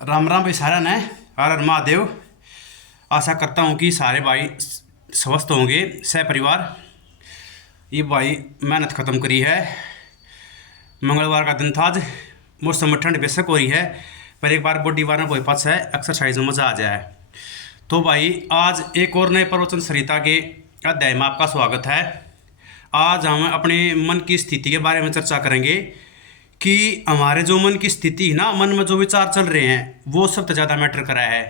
राम राम भाई सारा ने हर हर महादेव। आशा करता हूँ कि सारे भाई स्वस्थ होंगे सह परिवार। ये भाई मेहनत ख़त्म करी है। मंगलवार का दिन था आज। मौसम में ठंड बेशक हो रही है पर एक बार बॉडी वार में कोई पास है एक्सरसाइज में मज़ा आ जाए। तो भाई आज एक और नए प्रवचन संहिता के अध्याय में आपका स्वागत है। आज हम अपने मन की स्थिति के बारे में चर्चा करेंगे कि हमारे जो मन की स्थिति है ना, मन में जो विचार चल रहे हैं वो सबसे ज़्यादा मैटर करा है।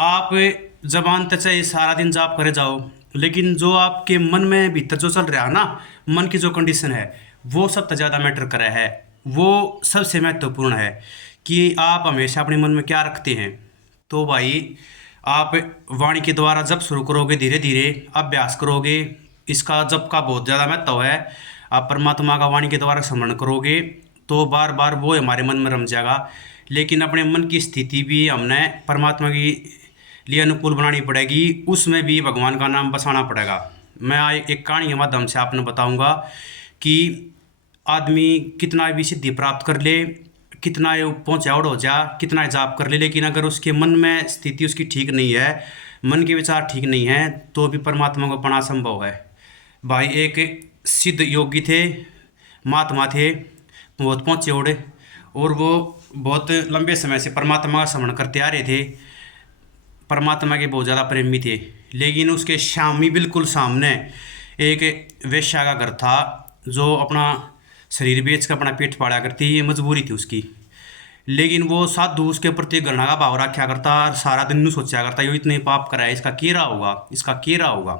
आप जबान तो चाहे सारा दिन जाप करे जाओ, लेकिन जो आपके मन में भीतर जो चल रहा है ना, मन की जो कंडीशन है वो सबसे ज़्यादा मैटर करा है। वो सबसे महत्वपूर्ण है कि आप हमेशा अपने मन में क्या रखते हैं। तो भाई आप वाणी के द्वारा जब शुरू करोगे, धीरे धीरे अभ्यास करोगे, इसका जप का बहुत ज़्यादा महत्व है। आप परमात्मा का वाणी के द्वारा स्मरण करोगे तो बार बार वो हमारे मन में रम जाएगा। लेकिन अपने मन की स्थिति भी हमने परमात्मा की लिए अनुकूल बनानी पड़ेगी, उसमें भी भगवान का नाम बसाना पड़ेगा। मैं एक कहानी के माध्यम से आपने बताऊंगा कि आदमी कितना भी सिद्धि प्राप्त कर ले, कितना ये पहुँचावड़ हो जा, कितना जाप कर ले, लेकिन अगर उसके मन में स्थिति उसकी ठीक नहीं है, मन के विचार ठीक नहीं है, तो भी परमात्मा को पाना संभव है। भाई एक सिद्ध योगी थे, महात्मा थे, बहुत पहुँचे उड़े, और वो बहुत लंबे समय से परमात्मा का स्मरण करते आ रहे थे। परमात्मा के बहुत ज़्यादा प्रेमी थे। लेकिन उसके शामी बिल्कुल सामने एक वेश्या का घर था जो अपना शरीर बेच कर अपना पेट पाला करती, ये मजबूरी थी उसकी। लेकिन वो साधु उसके प्रति घृणा का भाव रखा करता, सारा दिन सोचा करता ये इतने पाप करा है, इसका केरा होगा, इसका केरा होगा।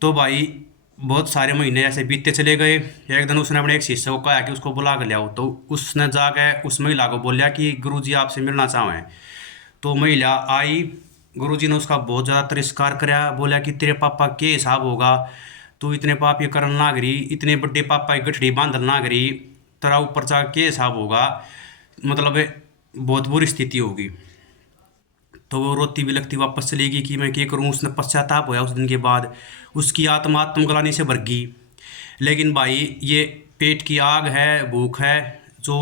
तो भाई बहुत सारे महीने ऐसे बीतते चले गए। एक दिन उसने अपने एक शिष्य को कहा कि उसको बुला कर लियाओ। तो उसने जाके उस महिला को बोला कि गुरुजी आपसे मिलना चाहें। तो महिला आई। गुरुजी ने उसका बहुत ज़्यादा तिरस्कार कराया, बोला कि तेरे पापा के हिसाब होगा, तू इतने पाप ये करन ना करी, इतने बड़े पापा की गठड़ी बांधन ना करी, तेरा ऊपर जा के हिसाब होगा, मतलब बहुत बुरी स्थिति होगी। तो वो रोती बिलखती वापस चली गई कि मैं क्या करूँ। उसने पश्चाताप होया उस दिन के बाद, उसकी आत्मा आत्मग्लानि से भर गई। लेकिन भाई ये पेट की आग है, भूख है, जो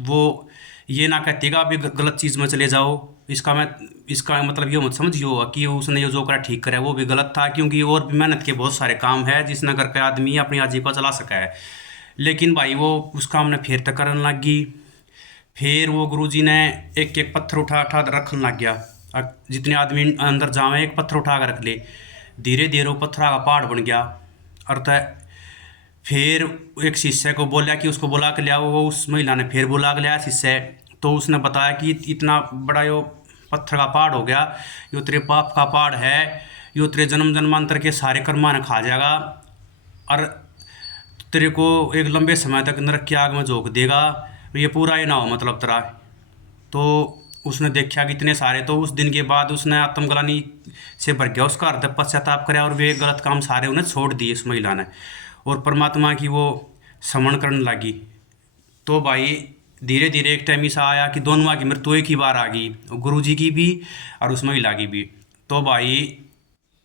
वो ये ना कहती कि आप ये गलत चीज़ में चले जाओ। इसका मतलब ये मत समझियो कि उसने ये जो करा ठीक करा वो भी गलत था, क्योंकि और भी मेहनत के बहुत सारे काम है जिसने करके आदमी अपनी आजीविका चला सका है। लेकिन भाई वो उस काम ने फिर तक करने लग गई। फिर वो गुरुजी ने एक एक पत्थर उठा उठा रखने लग गया। जितने आदमी अंदर जावे एक पत्थर उठा कर रख ले। धीरे धीरे वो पत्थर का पहाड़ बन गया। अर्थात फिर एक शिष्य को बोला कि उसको बुला के लियाओ। वो उस महिला ने फिर बुला के लिया शिष्य। तो उसने बताया कि इतना बड़ा यो पत्थर का पहाड़ हो गया, यो तेरे पाप का पहाड़ है, यो तेरे जन्म जन्मांतर के सारे कर्मा ने खा जाएगा और तेरे को एक लंबे समय तक नरक की आग में झोंक देगा। ये पूरा ही ना हो मतलब तेरा। तो उसने देखा कि इतने सारे, तो उस दिन के बाद उसने आत्मग्लानि से भर गया, उसका हृदय पश्चाताप कराया और वे गलत काम सारे उन्हें छोड़ दिए उस महिला ने, और परमात्मा की वो स्मरण करने लगी। तो भाई धीरे धीरे एक टाइम ऐसा आया कि दोनों की मृत्यु एक ही बार आ गई, गुरुजी की भी और उस महिला की भी। तो भाई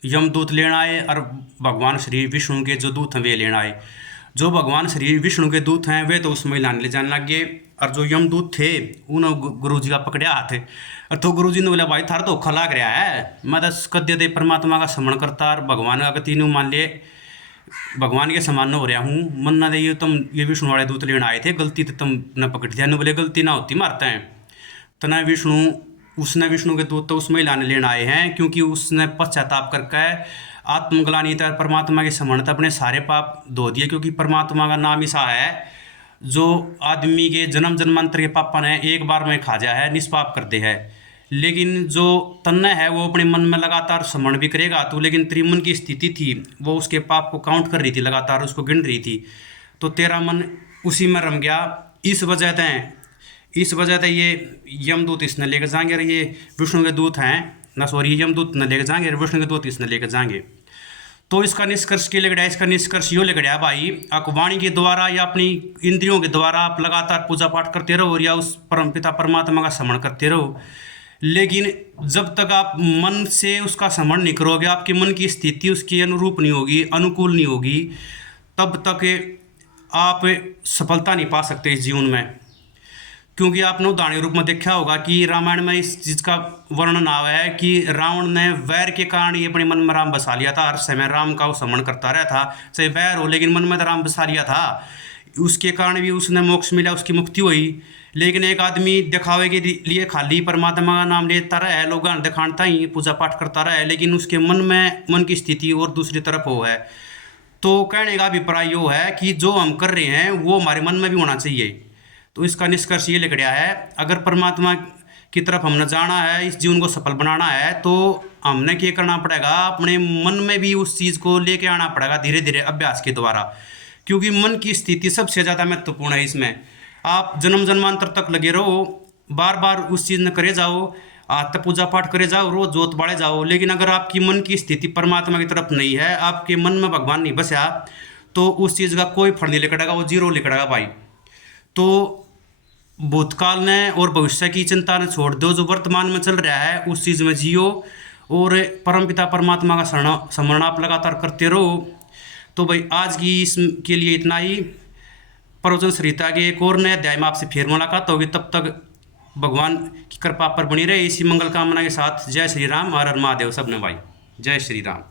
यमदूत लेना आए और भगवान श्री विष्णु के जो दूत हैं वे लेना आए। जो भगवान श्री विष्णु के दूत हैं वे तो उस महिला ने ले जाने लग गए, और जो यमदूत थे उन्होंने गुरु जी का पकड़े हाथ। और तो गुरु जी ने बोला भाई थारा तो धोखा लाग रहा है, मैं तो कद्य दे परमात्मा का स्मरण करता और भगवान का गति मान ले भगवान के समान हो रहा हूँ, मन ना दे ये तुम ये विष्णु वाले दूत लेना आए थे, गलती तो तुम न पकड़ दिया। बोले गलती ना होती मारते हैं। तो न विष्णु के दूत तो उस महिला ने लेना आए हैं, क्योंकि उसने पश्चाताप करके आत्मग्लानि था परमात्मा के स्मरण था अपने सारे पाप धो दिए। क्योंकि परमात्मा का नाम ऐसा है जो आदमी के जन्म जन्मांतर के पापा ने एक बार में खा जाए है, निष्पाप कर दे है। लेकिन जो तन्ने है वो अपने मन में लगातार स्मरण भी करेगा तो, लेकिन तेरी मन की स्थिति थी वो उसके पाप को काउंट कर रही थी, लगातार उसको गिन रही थी, तो तेरा मन उसी में रम गया। इस वजह से ये यमदूत इसने लेकर जाएंगे और ये विष्णु के दूत हैं ना, सॉरी यमदूत न लेकर जाएंगे और विष्णु के दूत इसने लेकर जाएंगे। तो इसका निष्कर्ष क्या लग रहा है? इसका निष्कर्ष यो लग रहा है भाई, आप वाणी के द्वारा या अपनी इंद्रियों के द्वारा आप लगातार पूजा पाठ करते रहो या उस परम पिता परमात्मा का स्मरण करते रहो, लेकिन जब तक आप मन से उसका स्मरण नहीं करोगे, आपके मन की स्थिति उसके अनुरूप नहीं होगी, अनुकूल नहीं होगी, तब तक आप सफलता नहीं पा सकते इस जीवन में। क्योंकि आपने उदाहरण रूप में देखा होगा कि रामायण में इस चीज का वर्णन आया है कि रावण ने वैर के कारण ही अपने मन में राम बसा लिया था। हर समय राम का वो स्मरण करता रहा था, चाहे वैर हो, लेकिन मन में तो राम बसा लिया था। उसके कारण भी उसने मोक्ष मिला, उसकी मुक्ति हुई। लेकिन एक आदमी दिखावे के लिए खाली परमात्मा का नाम लेता रहा है, लोग दिखाता ही पूजा पाठ करता रहा है, लेकिन उसके मन में मन की स्थिति और दूसरी तरफ हो है। तो कहने का अभिप्राय यो है कि जो हम कर रहे हैं वो हमारे मन में भी होना चाहिए। तो इसका निष्कर्ष ये निकला है, अगर परमात्मा की तरफ हमने जाना है, इस जीवन को सफल बनाना है, तो हमने क्या करना पड़ेगा, अपने मन में भी उस चीज़ को लेके आना पड़ेगा धीरे धीरे अभ्यास के द्वारा। क्योंकि मन की स्थिति सबसे ज़्यादा महत्वपूर्ण है इसमें। आप जन्म जन्मांतर तक लगे रहो, बार बार उस चीज़ ने करे जाओ, आत्म पूजा पाठ करे जाओ, रोज जोत बाड़े जाओ, लेकिन अगर आपकी मन की स्थिति परमात्मा की तरफ नहीं है, आपके मन में भगवान नहीं बसा, तो उस चीज़ का कोई फल नहीं निकलेगा, वो जीरो निकलेगा भाई। तो भूतकाल ने और भविष्य की चिंता ने छोड़ दो, जो वर्तमान में चल रहा है उस चीज़ में जियो, और परमपिता परमात्मा का स्मरण आप लगातार करते रहो। तो भाई आज की इसके लिए इतना ही। प्रवचन सरिता के एक और नए अध्याय में आपसे फिर मुलाकात होगी। तब तक भगवान की कृपा पर बनी रहे, इसी मंगल कामना के साथ जय श्री राम, हर हर महादेव सबने भाई, जय श्री राम।